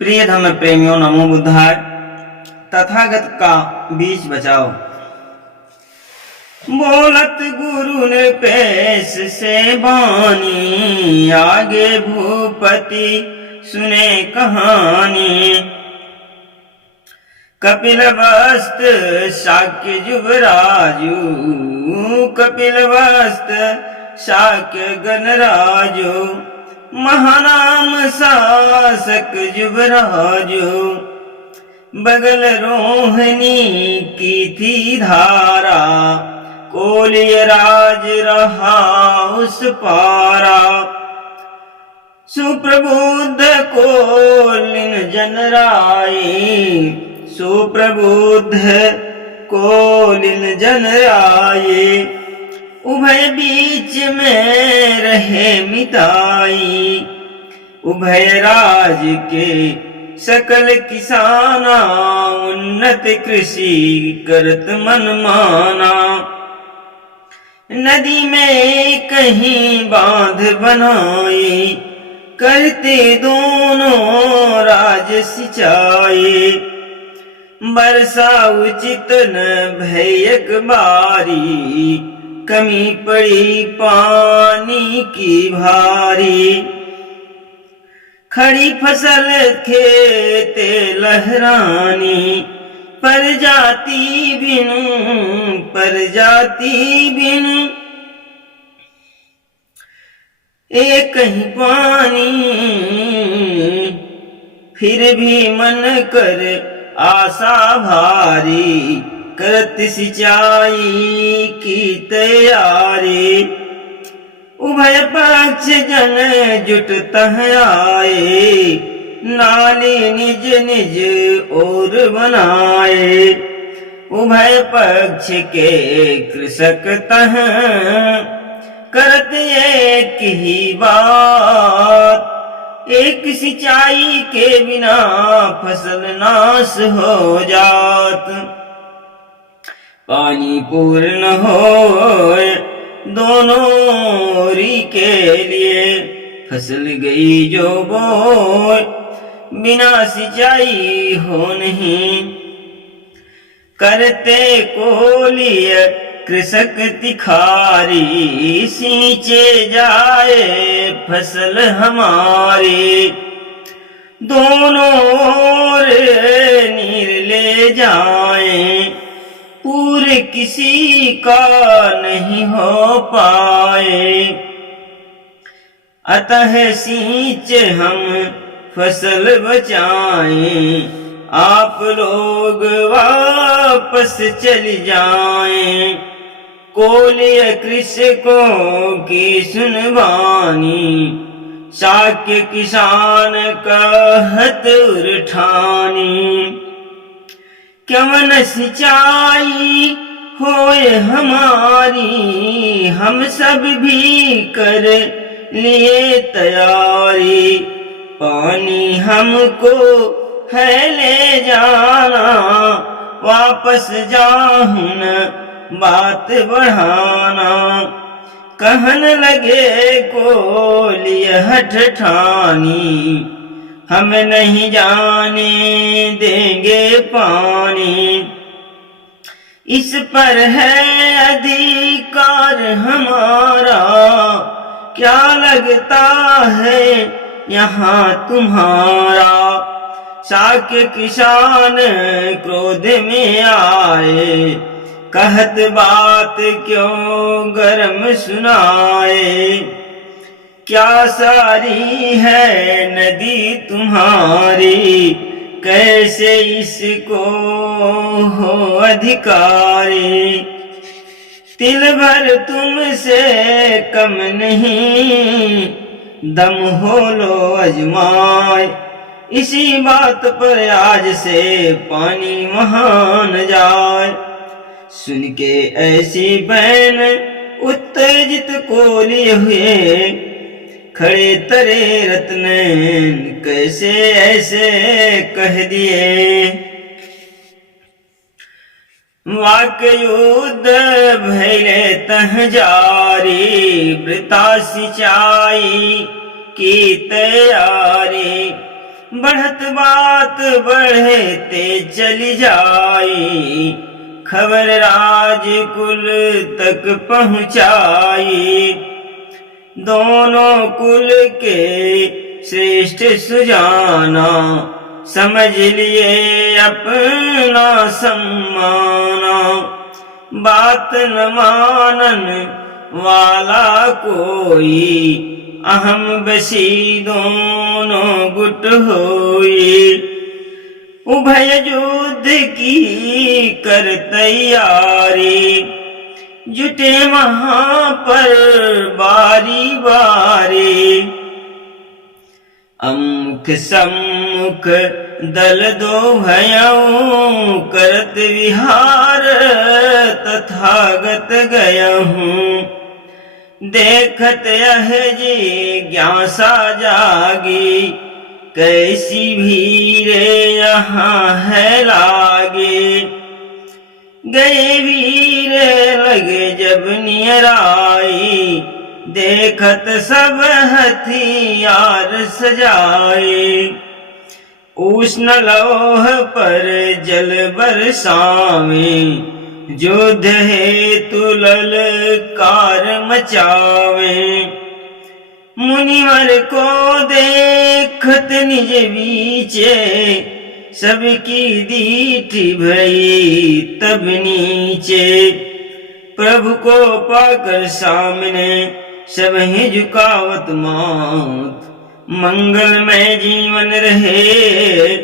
प्रिय धम्म प्रेमियों, नमो बुद्धाय। तथागत का बीच बचाओ। बोलत गुरु ने पेश से बानी, आगे भूपति सुने कहानी। कपिलवस्त शाक्य युवराजू, कपिलवस्त शाक्य गणराजू, महानाम शासक युवराजू। बगल रोहिणी की थी धारा, कोलिय राज रहा उस पारा। Suprabuddha Colin जनराई, Suprabuddha Colin जनराई। उभय बीच में रहे मिताई, उभय राज के सकल किसाना। उन्नत कृषि करत मन माना, नदी में कहीं बांध बनाई। करते दोनों राज सिंचाई, वर्षा उचित न भयक बारी। कमी पड़ी पानी की भारी, खड़ी फसल खेते लहरानी। परजाती बिनु, परजाती बिनु एक ही पानी। फिर भी मन कर आशा भारी, करत सिंचाई की तैयारी। उभय पक्ष जन जुट तह आए, नाली निज निज ओर बनाए। उभय पक्ष के कृषक तह करत एक ही बात। एक सिंचाई के बिना फसल नाश हो जात। पानी पूर्ण हो दोनों ओरी के लिए, फसल गई जो बोए बिना सिंचाई हो नहीं। करते कोलिय कृषक तिखारी, सींचे जाए फसल हमारी। दोनों ओर नीर ले जाए, पूरे किसी का नहीं हो पाए। अतः सींचे हम फसल बचाएं, आप लोग वापस चल जाएं। कोलिय कृषकों की सुनवानी, शाक्य किसान कहत उठानी। क्यों सिंचाई होए हमारी, हम सब भी कर लिए तैयारी। पानी हमको है ले जाना, वापस जाहुन बात बढ़ाना। कहन लगे कोलिय हठ ठानी, हम नहीं जाने देंगे पानी। इस पर है अधिकार हमारा, क्या लगता है यहाँ तुम्हारा। शाक्य किसान क्रोध में आए, कहत बात क्यों गरम सुनाए। क्या सारी है नदी तुम्हारी, कैसे इसको हो अधिकारी। तिल भर तुमसे कम नहीं, दम हो लो अजमाए। इसी बात पर आज से पानी महान जाए। सुन के ऐसी बैन उत्तेजित कोलिय हुए, खड़े तरे रत्नैन कैसे ऐसे कह दिए। वाक्य युद्ध भैले तह जारी, वृथा सिंचाई की तैयारी। बढ़त बात बढ़ते चली जाई, खबर राजकुल तक पहुँचाई। दोनों कुल के श्रेष्ठ सुजाना, समझ लिए अपना सम्माना। बात न मानन वाला कोई, अहम बसी दोनों गुट होई। उभय युद्ध की कर तैयारी, जुटे वहां पर बारी बारी। अमुख सम्मुख दल दो भयऊं, करत विहार तथागत गयहूं। देखत यह जिज्ञासा जागी, कैसी भीड़ यहाँ है लागे। गए वीर लगे जब नियर आई, देखत सब हथियार सजाए। उष्ण लौह पर जल बरसावे, युद्ध हेतु ललकार मचावे। मुनिवर को देखत निज बीचे, सबकी दीठी भई तब नीचे। प्रभु को पाकर सामने सब ही झुकावत मात, मंगलमय जीवन रहे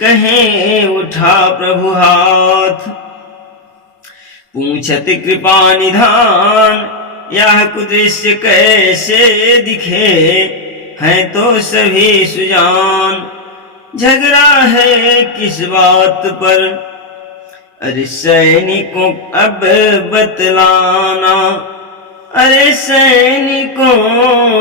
कहे उठा प्रभु हाथ। पूछत कृपा निधान, यह कुदृश्य कैसे दिखे, है तो सभी सुजान। झगड़ा है किस बात पर, अरे सैनिकों अब बतलाना। अरे सैनिकों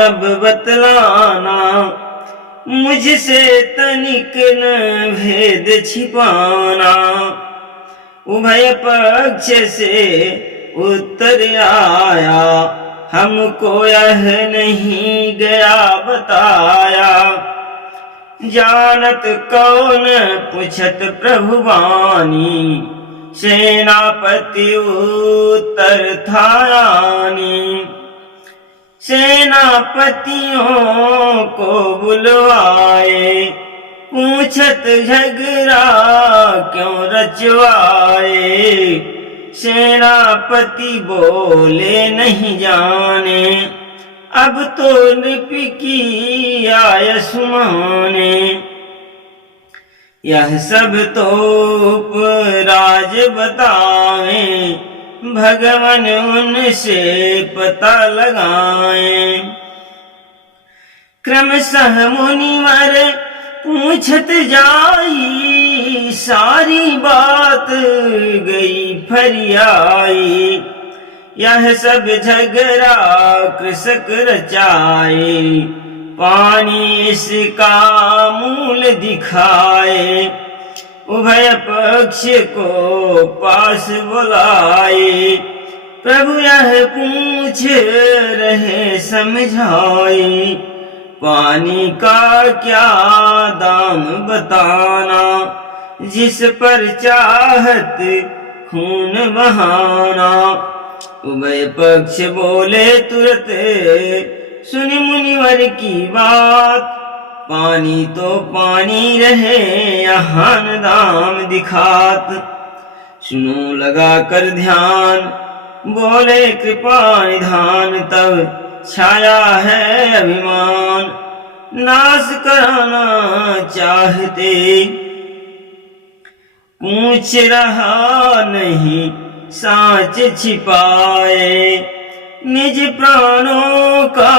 अब बतलाना, मुझसे तनिक न भेद छिपाना। उभय पक्ष से उत्तर आया, हमको यह नहीं गया बताया। जानत कौन पुछत प्रभु वाणी, सेनापति उत्तर थायानी। सेनापतियों को बुलवाए, पूछत झगड़ा क्यों रचवाए। सेनापति बोले नहीं जाने, अब तो नृप की आय सुमाने। यह सब तो उपराज बतावे, भगवन उनसे पता लगाए। क्रमशः मुनिवर पूछत जाई, सारी बात गई फरियाई। यह सब झगड़ा कृषक रचाए, पानी इसका मूल दिखाए। उभय पक्ष को पास बुलाए, प्रभु यह पूछ रहे समझाए। पानी का क्या दाम बताना, जिस पर चाहत खून बहाना। उभय पक्ष बोले तुरत, सुनि मुनिवर की बात। पानी तो पानी रहे, यहाँ न दाम दिखात। सुनो लगा कर ध्यान, बोले कृपा निधान। तब छाया है अभिमान, नाश कराना चाहते। पूछ रहा नहीं साच छिपाए, निज प्राणों का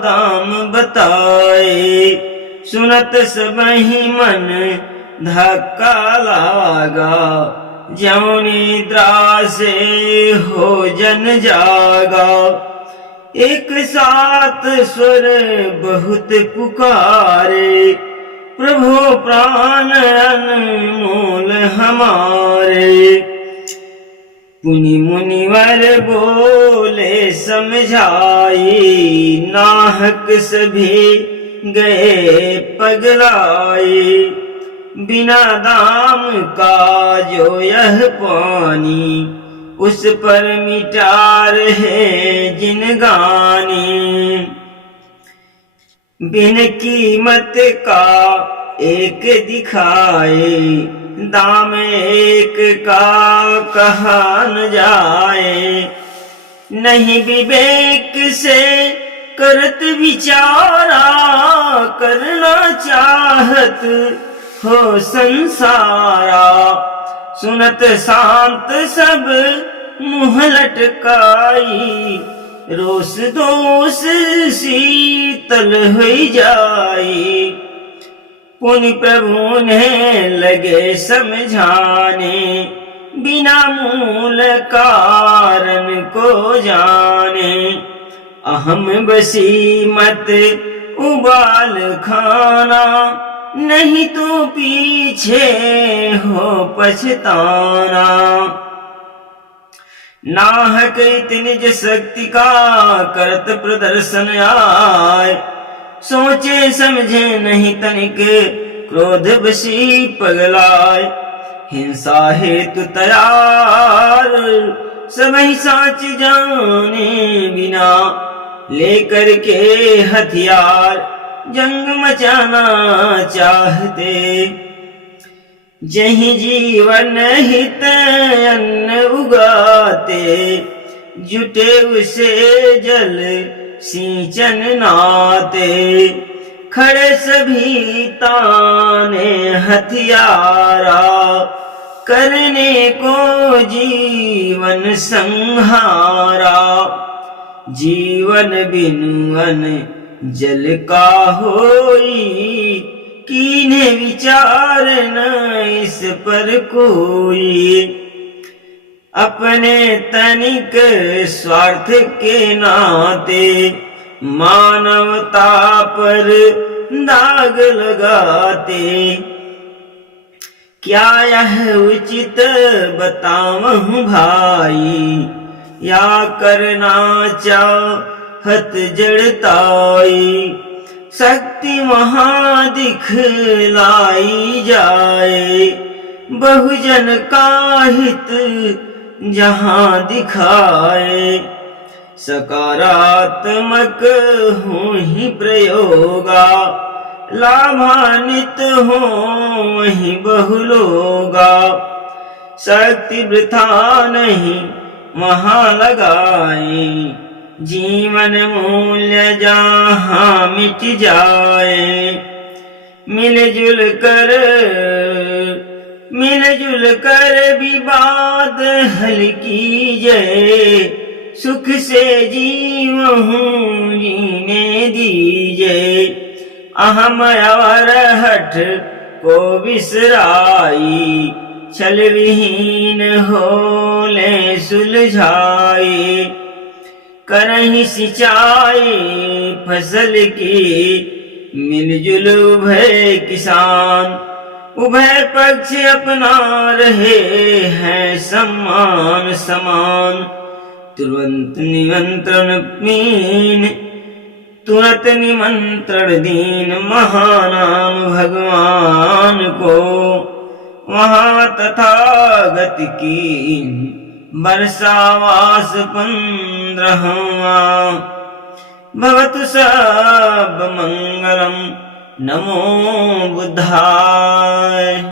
दाम बताए। सुनत सब ही मन धक्का लागा, ज्यों निद्रा से हो जन जागा। एक साथ स्वर बहुत पुकारे, प्रभु प्राण अनमोल हमारे। पुनि मुनिवर बोले समझाई, नाहक सभी गए पगलाए। बिना दाम का जो यह पानी, उस पर मिटा रहे जिनगानी। बिन कीमत का एक दिखाए, दाम एक का कहा न जाए। नहीं विवेक से करत विचारा, करना चाहत हो संसारा। सुनत शांत सब मुँह लटकाई, रोष दोष शीतल हो जाई। पुनि प्रभु ने लगे समझाने, बिना मूल कारण को जाने। अहम बसी मत उबाल खाना, नहीं तो पीछे हो पछताना। नाहक निज शक्ति का करत प्रदर्शन आए, सोचे समझे नहीं तनिक क्रोध बसी पगलाए। हिंसा हेतु तैयार सबही साच जाने, बिना लेकर के हथियार जंग मचाना चाहते। जहीं जीवन हित अन्न उगाते, जुटे उसे जल सिंचन नाते। खड़े सभी ताने हथियारा, करने को जीवन संहारा। जीवन बिनु अन्न जल का होई, कीने विचार न इस पर कोई। अपने तनिक स्वार्थ के नाते, मानवता पर दाग लगाते। क्या यह उचित बतावहूं भाई, या करना चाहत जड़ताई। शक्ति वहाँ दिखलाई जाए, बहुजन का हित जहाँ दिखाए। सकारात्मक हो ही प्रयोगा, लाभान्वित हो वही बहुलोगा। शक्ति वृथा नहीं वहाँ लगाए, जीवन मूल्य जहाँ मिट जाए। मिलजुल कर विवाद हल कीजिए, सुख से जीवहूँ जीने दीजिए। अहम और हठ को विसराई, छल विहीन हो ले सुलझाई। करहीं सिंचाई फसल की, मिलजुल उभय किसान। उभय पक्ष अपना रहे हैं सम्मान समान। तुरंत निमंत्रण दीन महानाम भगवान को। वहाँ तथागत की वर्षावास 15वां। भवतु सब मंगलम, नमो बुद्धाय।